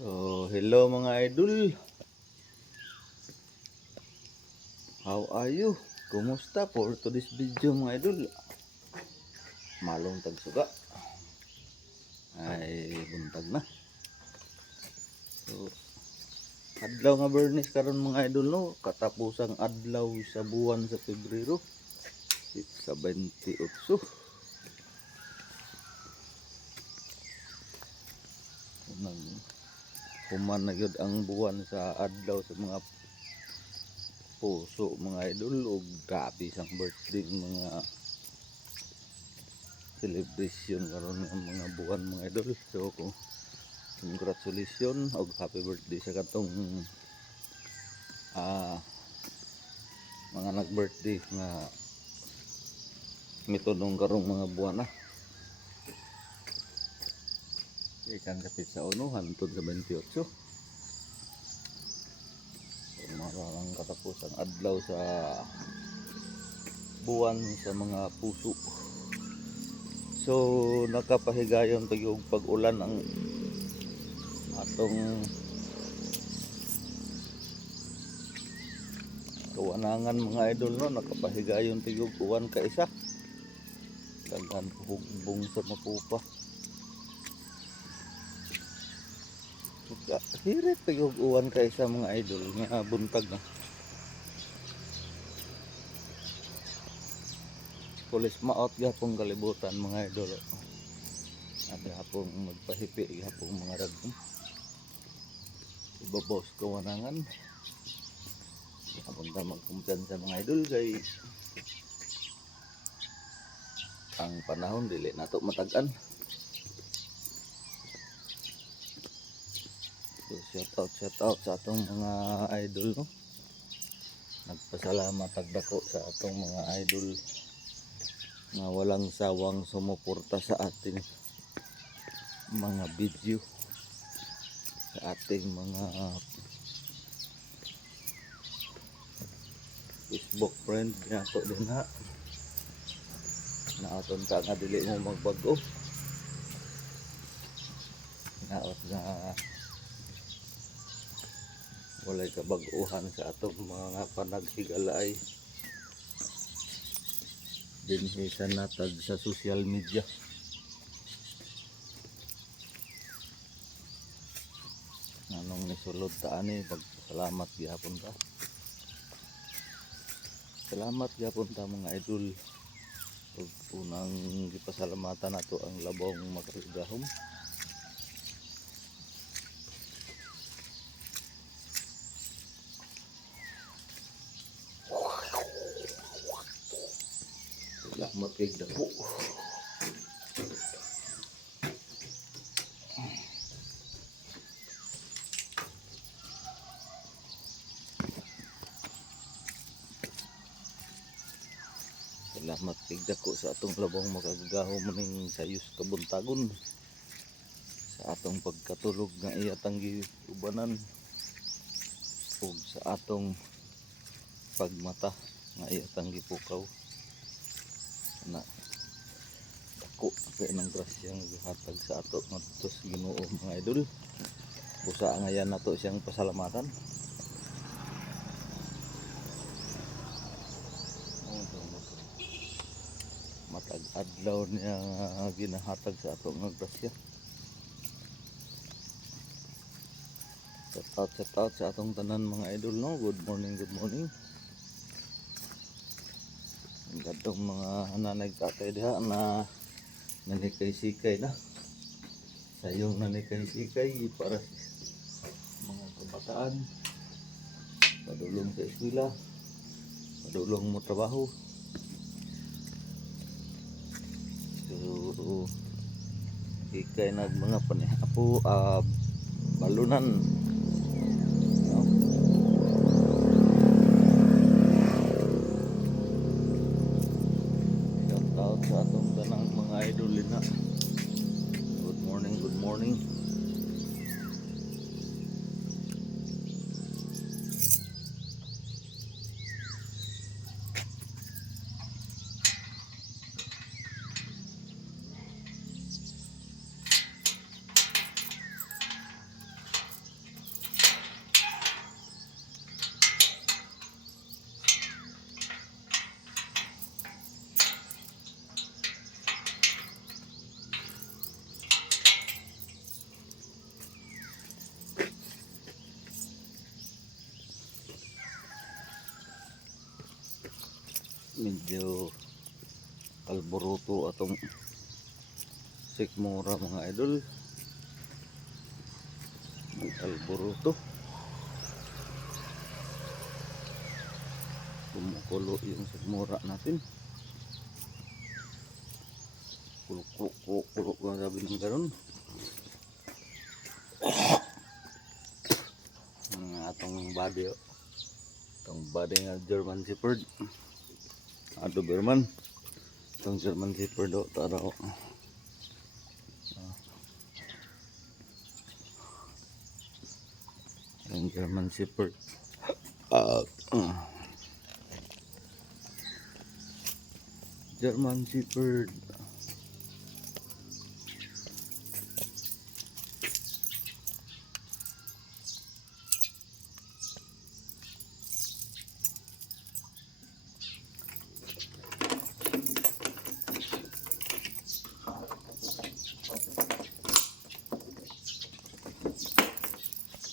Hello mga idol. How are you? Kumusta for today's video mga idol? Malong tagsuga. Ay buntag na. So, adlaw nga Bernes karon mga idol no, katapusang adlaw sa buwan sa Pebrero. Sa 28. Human na gyud ang buwan sa adlaw sa mga puso mga idol ug grabe sang birthday mga celebration karon ng mga buwan mga idol. So congratulations og happy birthday sa katong mga nag-birthday nga mitudong karong mga buwan na. Ikan kapit sa uno hantod sa 28. So, marang katapos ang adlaw sa buwan sa mga puso. So nakapahigayon pag ulan ang atong kawanangan mga idol no, nakapahigayon tigog uwan ka isa daghan hugbong sa mapupa. Hirit tigog uwan ka isa mga idol nga buntag na. Pulis maot gapong kalibutan mga idol. Ada hapong magpahipi gapong mga ragom. Ibabaw sa kawanangan. Hapon ta magkumpiyansa mga idol kay ang panahon dili nato matagan. So shout out sa atong mga idol no. Nagpasalamat agdako sa atong mga idol na walang sawang sumuporta sa ating mga video, sa ating mga Facebook friend nato din ha. Naoton ka nga dili mo magbago. Naot na walay kabag-uhan sa atong mga panaghigalay dinhi sa natag sa social media. Anong nisulod ta ani pagpasalamat gyapon ta. Salamat gyapon ta mga idol. Ug unang gipasalamatan nato ang labong makarigahom. Salamat kay dako. Salamat kay dako sa atong labong makagahom ning sayos kabuntagon. Sa atong pagkatulog nga iyatang giubanan ug sa atong pagmata nga iyatang gipukaw. Na dako kay nang grasyang gihatag sa ato ngadto sa Ginoo mga idol. Busa ngayan nato siyang pasalamatan. Matag adlaw niya ginahatag sa ato nga grasya. Shout out sa atong tanan mga idol no. Good morning, good morning. Ang gatong mga nanay tatay diha na nanikay-sikay na. Sayong nanikay-sikay para sa mga kabataan. Padulong sa eskwela, padulong mo trabaho. So ikay nag mga panihapo balunan. Sa atong tanang mga idol na. Good morning, good morning. medyo kalburuto atong sikmura mga idol. Kalburuto kumukulo yung sikmura natin. Kulo kung sabi ng ganon. Atong body itong body nga German Shepherd Doberman. Itong German Shepherd taraw. Yung German Shepherd German Shepherd.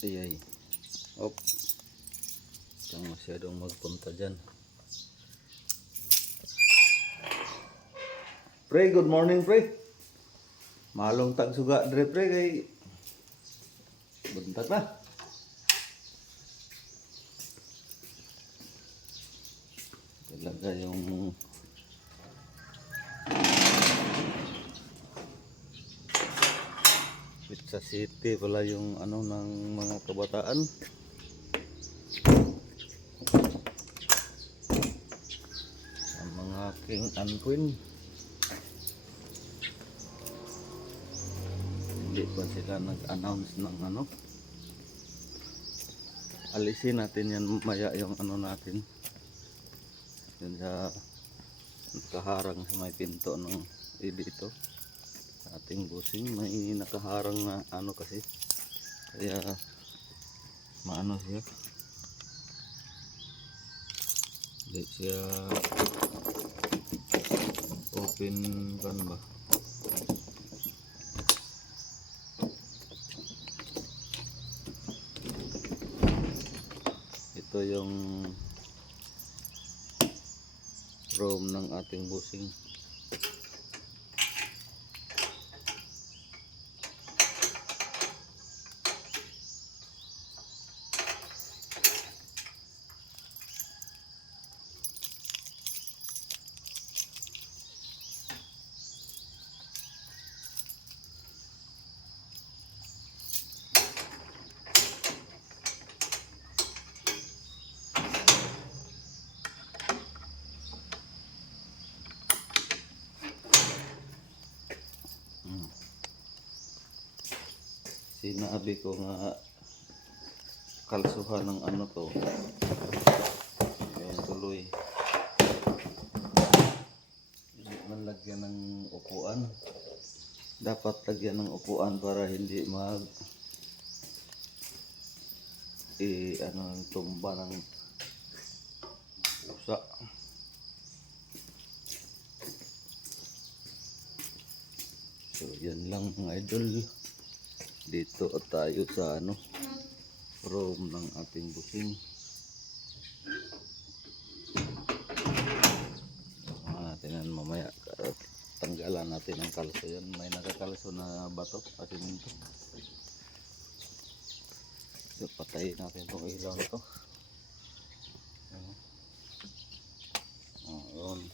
Ay, op. Huwag masyadong magpunta dyan. Pre, good morning pre. Malong tagsuga dre pre kay buntag na. Talaga yung Pizza City pala yung ano ng mga kabataan. Ang mga king and queen. Hindi pa sila nag-announce ng ano. Alisin natin yan mamaya yung ano natin. Yun sa nakaharang sa may pinto ng dito. Ating busing may nakaharang na ano kasi kaya maano siya, hindi siya open kan ba. Ito yung room ng ating busing. Sinabi ko nga kalsuhan ng ano to yung tuloy hindi man lagyan ng upuan. Dapat lagyan ng upuan para hindi mag ano tumba ng pusa. So yan lang mga idol. Dito tayo sa ano room ng ating busing. Tingnan mamaya tanggalan natin ang kalso yan. May nakakalso na bato kasi nito. So patayin natin itong ilaw nito. Ayan.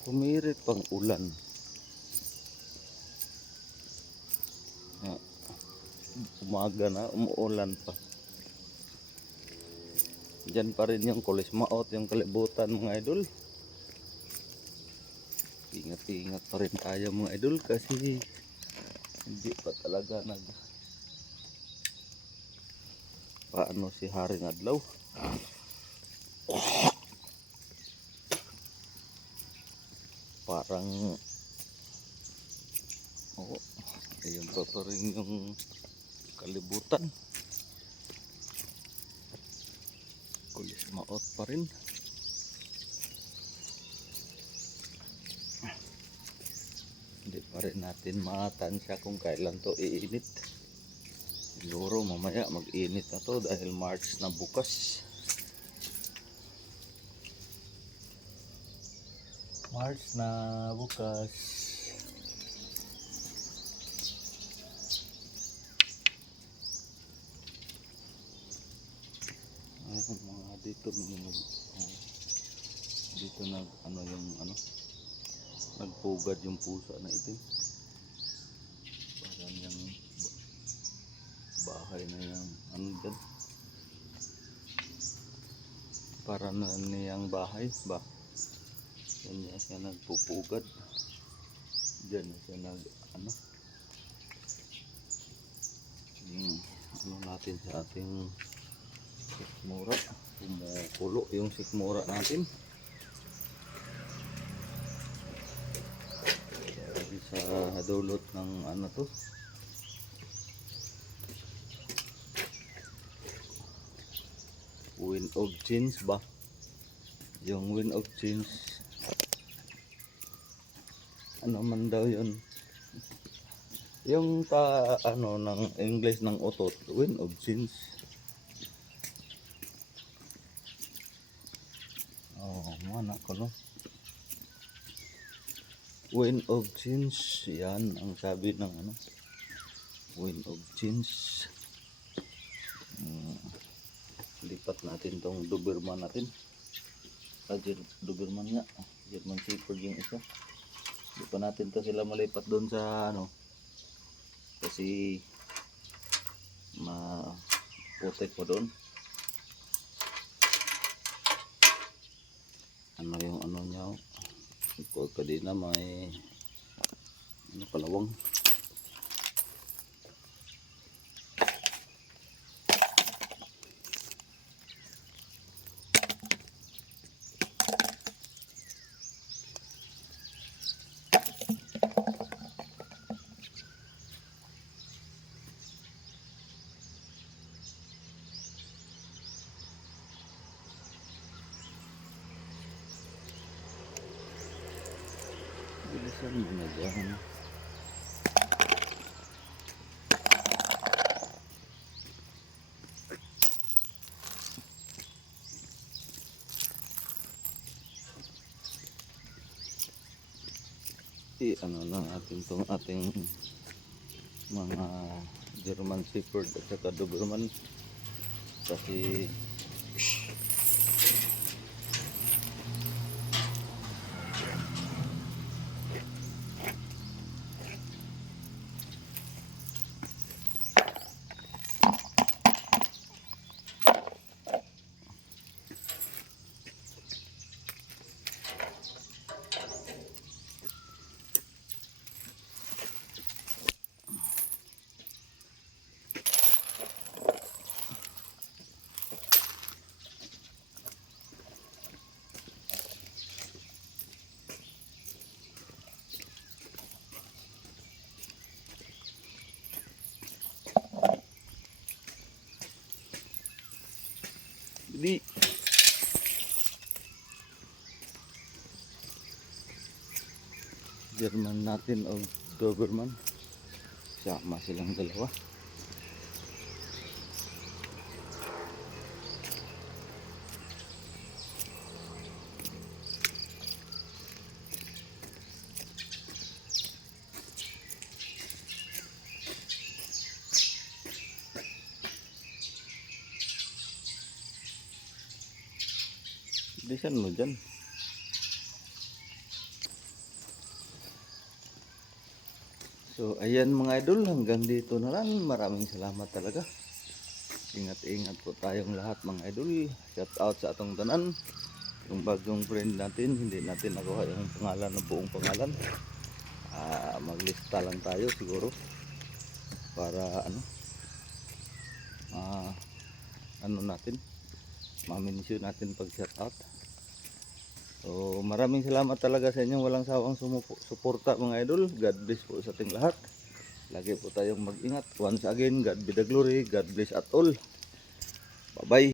Pumirit pang ulan. Umaga na, umuulan pa. Diyan pa rin yung kulis maot, yung kalibutan mga idol. Ingat ingat pa rin tayo mga idol kasi hindi pa talaga paano si Haring Adlaw. Parang ayun pa rin yung kalibutan. Kulis maot pa rin. Hindi pa rin natin matansya kung kailan to iinit. Siguro mamaya mag-init na to dahil March na bukas. March na bukas. Ayun mga dito dito nagpugad yung pusa na itim. Parang yung bahay na yung dyan. Para na niyang bahay ba? Yan niya siya nagpupugad. Diyan na siya yung natin sa ating sikmura. Kumukulo yung sikmura natin. Sa dulot ng to wind of change ba, yung wind of change man daw yun, yung ng English ng utot, wind of change. Mana ko no, wind of change, yan ang sabi ng wind of change. Lipat natin tong Doberman natin. Doberman nga, German Shepherd yung isa. Hindi pa natin to sila malipat doon sa kasi maputik po doon. Yung niya, ipod ka din na may palawang. Bilisan mo na dyan. Na natin tong ating mga German Shepherd at saka Doberman kasi di German natin o Doberman, sama silang dalawa. Bilisan mo dyan. So ayan mga idol, hanggang dito na lang. Maraming salamat talaga. Ingat-ingat po tayong lahat mga idol. Shout out sa atong tanan. yung bagong friend natin, hindi natin nakuha yung pangalan ng buong pangalan. Maglista lang tayo siguro para natin ma-mention natin pag shout out. So maraming salamat talaga sa inyo, walang sawang suporta mga idol. God bless po sa ating lahat. Lagi po tayong mag-ingat. Once again, God be the glory. God bless at all. Bye bye.